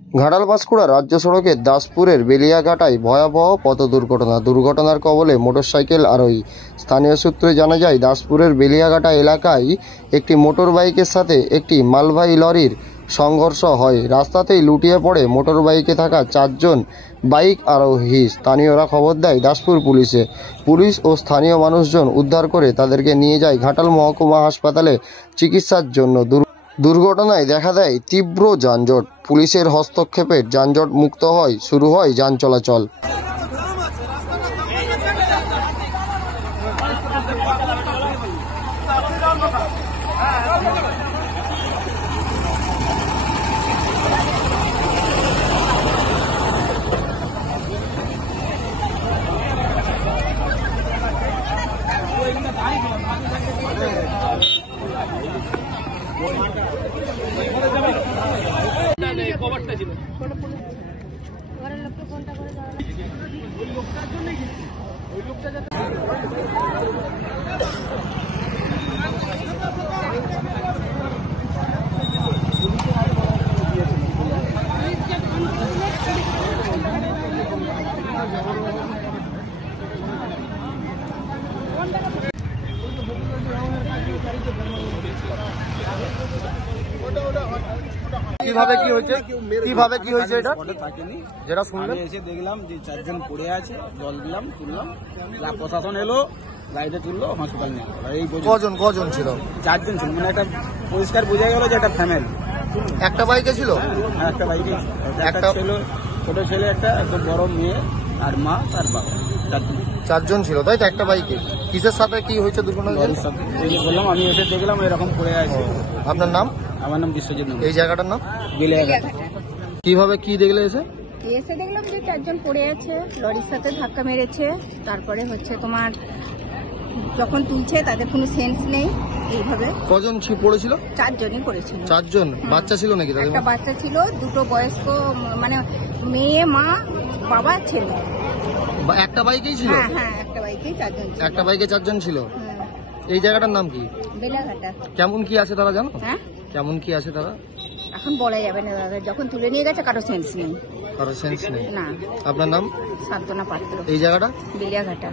ঘাটাল পাঁশকুড়া রাজ্য সড়কের দাসপুরের বেলিয়াঘাটায় ভয়াবহ পথ দুর্ঘটনার কবলে মোটরসাইকেল আরোহী। স্থানীয় সূত্রে জানা যায়, দাসপুরের বেলিয়াঘাটা এলাকায় একটি মোটর বাইকের সাথে একটি মালবাহী লরির সংঘর্ষ হয়। রাস্তাতেই লুটিয়ে পড়ে মোটর বাইকে থাকা 4 জন বাইক আরোহী। স্থানীয়রা খবর দেয় দাসপুর পুলিশে। পুলিশ ও স্থানীয় মানুষজন উদ্ধার করে তাদেরকে নিয়ে যায় ঘাটাল মহকুমা হাসপাতালে চিকিৎসার জন্য। দুর্ঘটনায় দেখা দেয় তীব্র যানজট। পুলিশের হস্তক্ষেপে যানজট মুক্ত হয়, শুরু হয় যান চলাচল। কিভাবে কি হয়েছে এটা থাকেনি, যেটা শুনলেন? এসে দেখলাম যে 4 জন পড়ে আছে, জল দিলাম, তুললাম, প্রশাসন এলো, গাড়িতে তুললো, হসপিটাল নিয়ে গেল। এই কজন ছিল? 4 জন ছিল, মানে একটা পরিষ্কার বোঝা গেল যে একটা ফ্যামিলি। একটা বাইকে ছিল? একটা বাইকে, একটা ছেলে, ছোট ছেলে, একটা একদম বড় মেয়ে, আর মা আর বাবা, 4 জন ছিল, তাই তো? একটা বাইকে কিসের সাথে কি হয়েছে দুর্ঘটনা? বললাম, আমি এসে দেখলাম এরকম পড়ে আছে। আপনার নাম? আমার নাম বিশ্বজিৎ। এই জায়গাটার নাম বেলিয়াঘাটা। কিভাবে কি দেখলে এসে? এসে দেখলাম যে 4 জন পড়ে আছে, লরির সাথে ধাক্কা মেরেছে। তারপরে তোমার যখন তুলছে তাদের কোনো সেন্স নেই। এইভাবে কজন পড়েছিল? 4 জনই পড়েছিল। 4 জন? বাচ্চা ছিল নাকি তাদের? একটা বাচ্চা ছিল, দুটো বয়স্ক, মানে মেয়ে, মা, বাবা, ছেলে। একটা বাইকেই ছিল? হ্যাঁ, একটা বাইকেই 4 জন ছিল। একটা বাইকে 4 জন ছিল। এই জায়গাটার নাম কি? বেলাঘাটা। কেমন কি আছে তারা জানো? হ্যাঁ, কেমন কি আছে তারা এখন বলা যাবে না দাদা, যখন তুলে নিয়ে গেছে কারো সেন্স নেই। কারো সেন্স নেই? না। আপনার নাম? সান্তনা পাত্র। এই জায়গাটা বেলিয়াঘাটা।